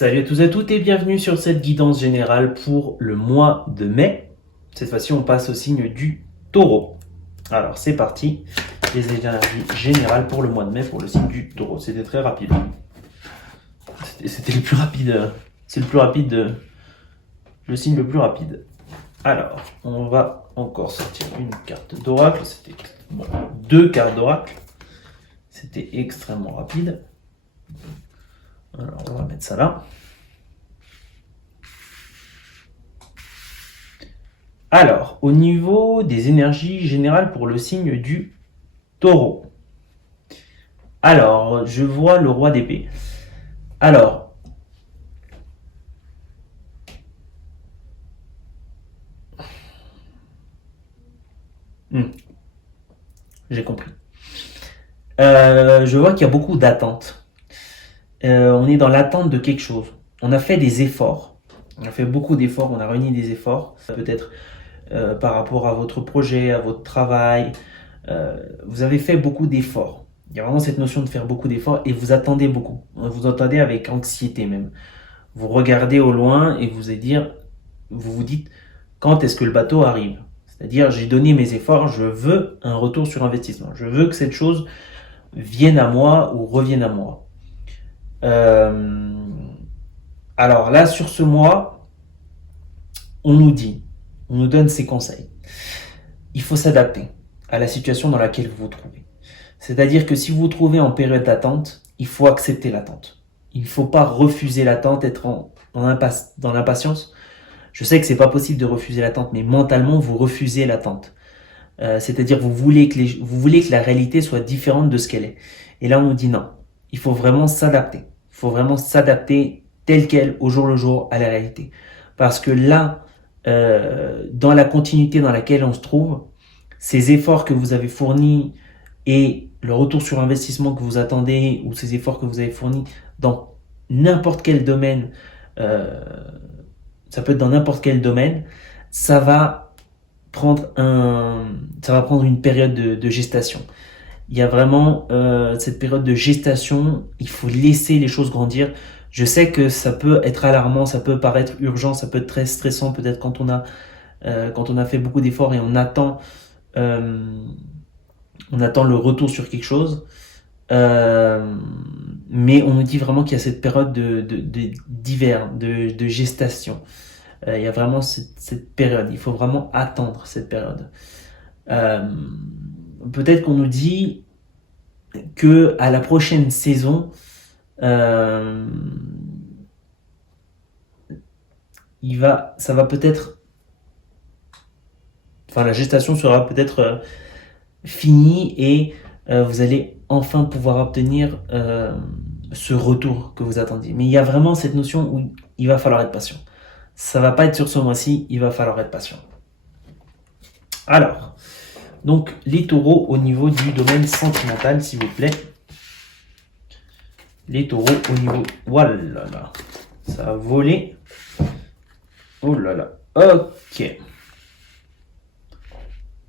Salut à tous et à toutes et bienvenue sur cette guidance générale pour le mois de mai. Cette fois-ci, on passe au signe du Taureau. Alors, c'est parti. Les énergies générales pour le mois de mai pour le signe du Taureau. C'était très rapide. C'était le plus rapide. C'est le plus rapide. Le signe le plus rapide. Alors, on va encore sortir une carte d'oracle. C'était deux cartes d'oracle. C'était extrêmement rapide. Alors, on va mettre ça là. Alors, au niveau des énergies générales pour le signe du Taureau. Alors, je vois le roi d'épée. Alors, j'ai compris. Je vois qu'il y a beaucoup d'attentes. On est dans l'attente de quelque chose. On a fait des efforts. On a fait beaucoup d'efforts, on a réuni des efforts. Peut-être par rapport à votre projet, à votre travail. Vous avez fait beaucoup d'efforts. Il y a vraiment cette notion de faire beaucoup d'efforts et vous attendez beaucoup. Vous attendez avec anxiété même. Vous regardez au loin et vous vous dites quand est-ce que le bateau arrive. C'est-à-dire j'ai donné mes efforts, je veux un retour sur investissement. Je veux que cette chose vienne à moi ou revienne à moi. Alors là, sur ce mois, on nous donne ces conseils. Il faut s'adapter à la situation dans laquelle vous vous trouvez. C'est-à-dire que si vous vous trouvez en période d'attente, il faut accepter l'attente. Il ne faut pas refuser l'attente, être dans l'impatience. Je sais que c'est pas possible de refuser l'attente, mais mentalement, vous refusez l'attente. C'est-à-dire vous voulez que la réalité soit différente de ce qu'elle est. Et là, on nous dit non. Il faut vraiment s'adapter. Il faut vraiment s'adapter tel quel, au jour le jour, à la réalité. Parce que là, dans la continuité dans laquelle on se trouve, ces efforts que vous avez fournis et le retour sur investissement que vous attendez ou ces efforts que vous avez fournis dans n'importe quel domaine, ça peut être dans n'importe quel domaine, ça va prendre une période de gestation. Il y a vraiment cette période de gestation, il faut laisser les choses grandir. Je sais que ça peut être alarmant, ça peut paraître urgent, ça peut être très stressant peut-être quand on a fait beaucoup d'efforts et on attend le retour sur quelque chose. Mais on nous dit vraiment qu'il y a cette période d'hiver, de gestation. Il y a vraiment cette période. Il faut vraiment attendre cette période. Peut-être qu'on nous dit que à la prochaine saison, la gestation sera peut-être finie et vous allez enfin pouvoir obtenir ce retour que vous attendiez. Mais il y a vraiment cette notion où il va falloir être patient. Ça va pas être sur ce mois-ci, il va falloir être patient. Alors, donc les taureaux au niveau du domaine sentimental, s'il vous plaît. Les taureaux au niveau... Voilà, là, ça a volé. Oh là là, ok.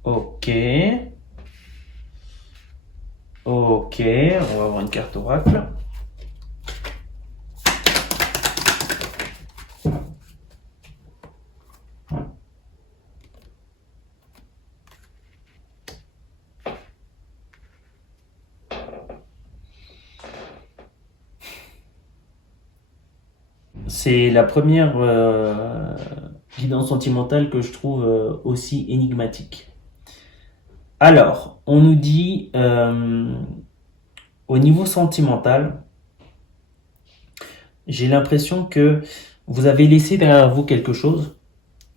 Ok, on va avoir une carte oracle. C'est la première guidance sentimentale que je trouve aussi énigmatique. Alors, on nous dit au niveau sentimental, j'ai l'impression que vous avez laissé derrière vous quelque chose.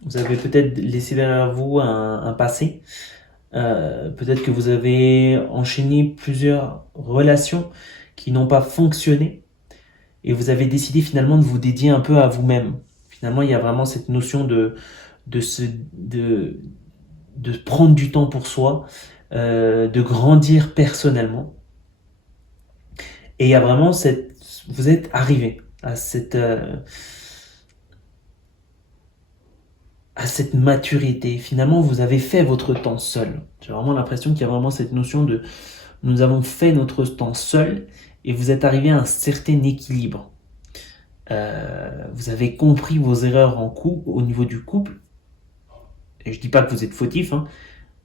Vous avez peut-être laissé derrière vous un passé. Peut-être que vous avez enchaîné plusieurs relations qui n'ont pas fonctionné. Et vous avez décidé finalement de vous dédier un peu à vous-même. Finalement, il y a vraiment cette notion de prendre du temps pour soi, de grandir personnellement. Et il y a vraiment vous êtes arrivé à cette maturité. Finalement, vous avez fait votre temps seul. J'ai vraiment l'impression qu'il y a vraiment cette notion de nous avons fait notre temps seul et vous êtes arrivé à un certain équilibre. vous avez compris vos erreurs au niveau du couple. Et je dis pas que vous êtes fautif, hein,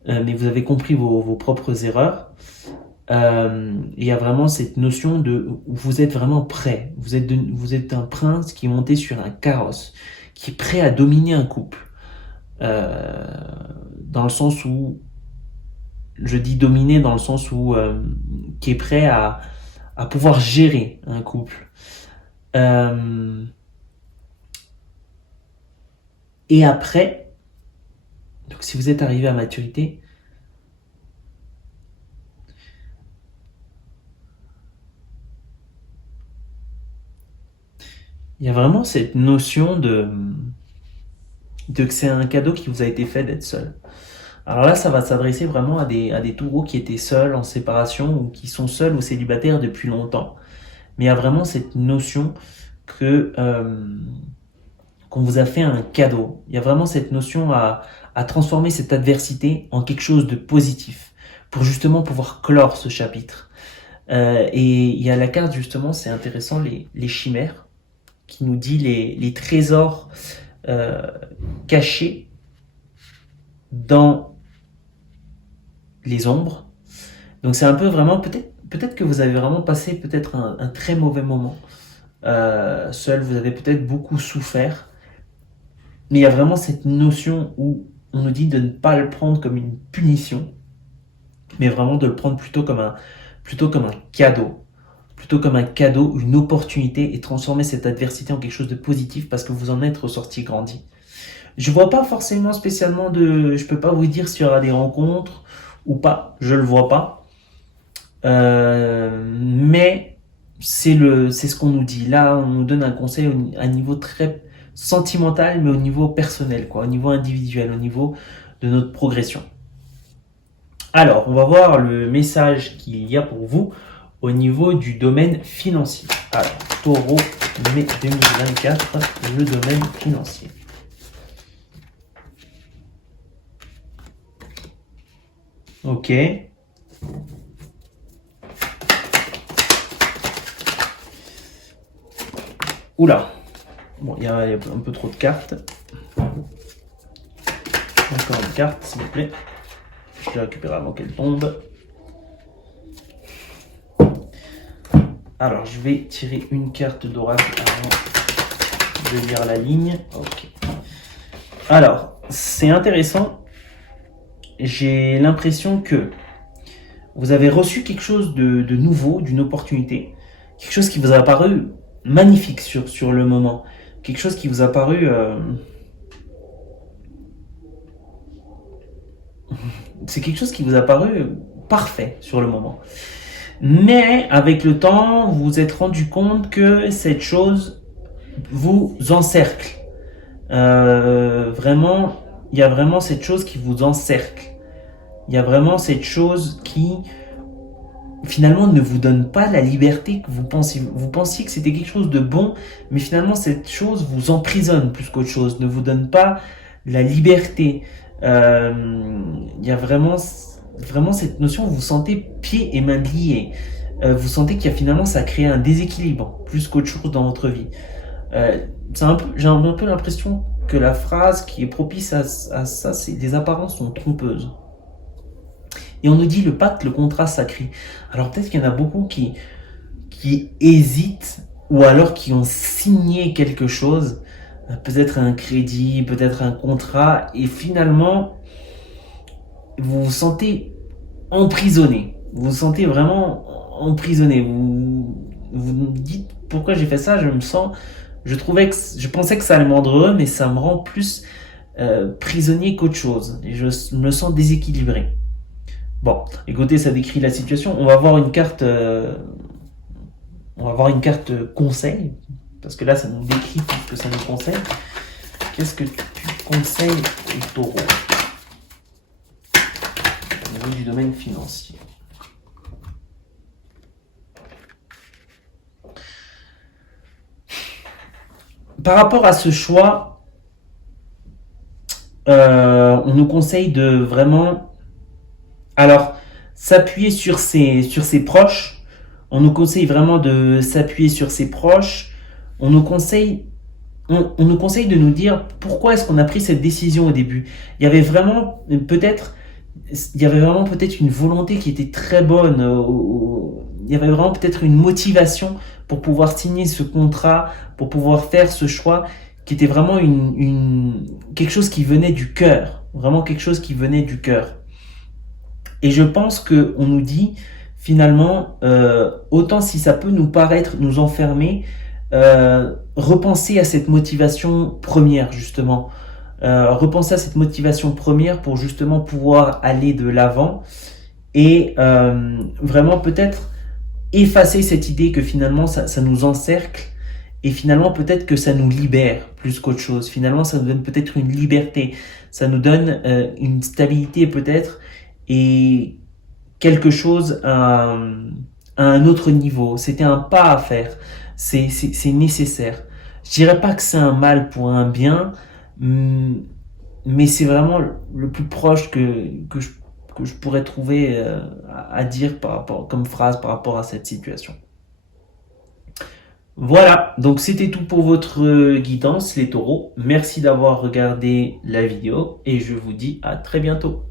mais vous avez compris vos propres erreurs. Il y a vraiment cette notion de vous êtes vraiment prêt. Vous êtes un prince qui est monté sur un carrosse, qui est prêt à dominer un couple. Dans le sens où, je dis dominer dans le sens où, qui est prêt à pouvoir gérer un couple. Et après, donc si vous êtes arrivé à maturité, il y a vraiment cette notion de que c'est un cadeau qui vous a été fait d'être seul. Alors là, ça va s'adresser vraiment à des taureaux qui étaient seuls, en séparation, ou qui sont seuls ou célibataires depuis longtemps. Mais il y a vraiment cette notion que qu'on vous a fait un cadeau. Il y a vraiment cette notion à transformer cette adversité en quelque chose de positif, pour justement pouvoir clore ce chapitre. Et il y a la carte, justement, c'est intéressant, les chimères, qui nous dit les trésors cachés dans les ombres. Donc c'est un peu vraiment, peut-être que vous avez vraiment passé peut-être un très mauvais moment. Seul, vous avez peut-être beaucoup souffert. Mais il y a vraiment cette notion où on nous dit de ne pas le prendre comme une punition, mais vraiment de le prendre plutôt comme un cadeau. Plutôt comme un cadeau, une opportunité, et transformer cette adversité en quelque chose de positif parce que vous en êtes ressorti grandi. Je vois pas forcément spécialement je peux pas vous dire s'il y aura des rencontres ou pas, je le vois pas. Mais c'est ce qu'on nous dit. Là, on nous donne un conseil à un niveau très sentimental, mais au niveau personnel, quoi, au niveau individuel, au niveau de notre progression. Alors, on va voir le message qu'il y a pour vous au niveau du domaine financier. Alors, Taureau, mai 2024, le domaine financier. Ok. Oula. Bon, il y a un peu trop de cartes. Encore une carte, s'il vous plaît. Je la récupère avant qu'elle tombe. Alors, je vais tirer une carte d'oracle avant de lire la ligne. Ok. Alors, c'est intéressant. J'ai l'impression que vous avez reçu quelque chose de nouveau, d'une opportunité. Quelque chose qui vous a paru magnifique sur le moment. Quelque chose qui vous a paru... c'est quelque chose qui vous a paru parfait sur le moment. Mais avec le temps, vous vous êtes rendu compte que cette chose vous encercle. Vraiment, il y a vraiment cette chose qui vous encercle. Il y a vraiment cette chose qui, finalement, ne vous donne pas la liberté que vous pensiez. Vous pensiez que c'était quelque chose de bon, mais finalement, cette chose vous emprisonne plus qu'autre chose, ne vous donne pas la liberté. Il y a vraiment cette notion où vous sentez pieds et mains liés. Vous sentez qu'il y a finalement, ça crée un déséquilibre plus qu'autre chose dans votre vie. J'ai un peu l'impression que la phrase qui est propice à ça, c'est les apparences sont trompeuses. Et on nous dit le pacte, le contrat sacré. Alors peut-être qu'il y en a beaucoup qui hésitent ou alors qui ont signé quelque chose, peut-être un crédit, peut-être un contrat, et finalement vous vous sentez emprisonné. Vous vous sentez vraiment emprisonné. Vous vous dites pourquoi j'ai fait ça. Je pensais que ça allait me rendre heureux, mais ça me rend plus prisonnier qu'autre chose. Et je me sens déséquilibré. Bon, écoutez, ça décrit la situation. On va voir une carte conseil, parce que là, ça nous décrit plus que ça nous conseille. Qu'est-ce que tu conseilles aux taureaux au niveau du domaine financier? Par rapport à ce choix, on nous conseille de vraiment... Alors, s'appuyer sur ses proches. On nous conseille vraiment de s'appuyer sur ses proches on nous conseille on nous conseille de nous dire pourquoi est-ce qu'on a pris cette décision au début. Il y avait vraiment peut-être il y avait vraiment peut-être une volonté qui était très bonne. Il y avait vraiment peut-être une motivation pour pouvoir signer ce contrat, pour pouvoir faire ce choix, qui était vraiment quelque chose qui venait du cœur, vraiment quelque chose qui venait du cœur. Et je pense que on nous dit finalement, autant si ça peut nous paraître nous enfermer, repenser à cette motivation première justement. Repenser à cette motivation première pour justement pouvoir aller de l'avant et vraiment peut-être effacer cette idée que finalement ça nous encercle et finalement peut-être que ça nous libère plus qu'autre chose. Finalement ça nous donne peut-être une liberté, ça nous donne une stabilité peut-être et quelque chose à un autre niveau. C'était un pas à faire, c'est nécessaire. Je dirais pas que c'est un mal pour un bien, mais c'est vraiment le plus proche que je pourrais trouver à dire par rapport, comme phrase par rapport à cette situation. Voilà, donc c'était tout pour votre guidance les taureaux. Merci d'avoir regardé la vidéo et je vous dis à très bientôt.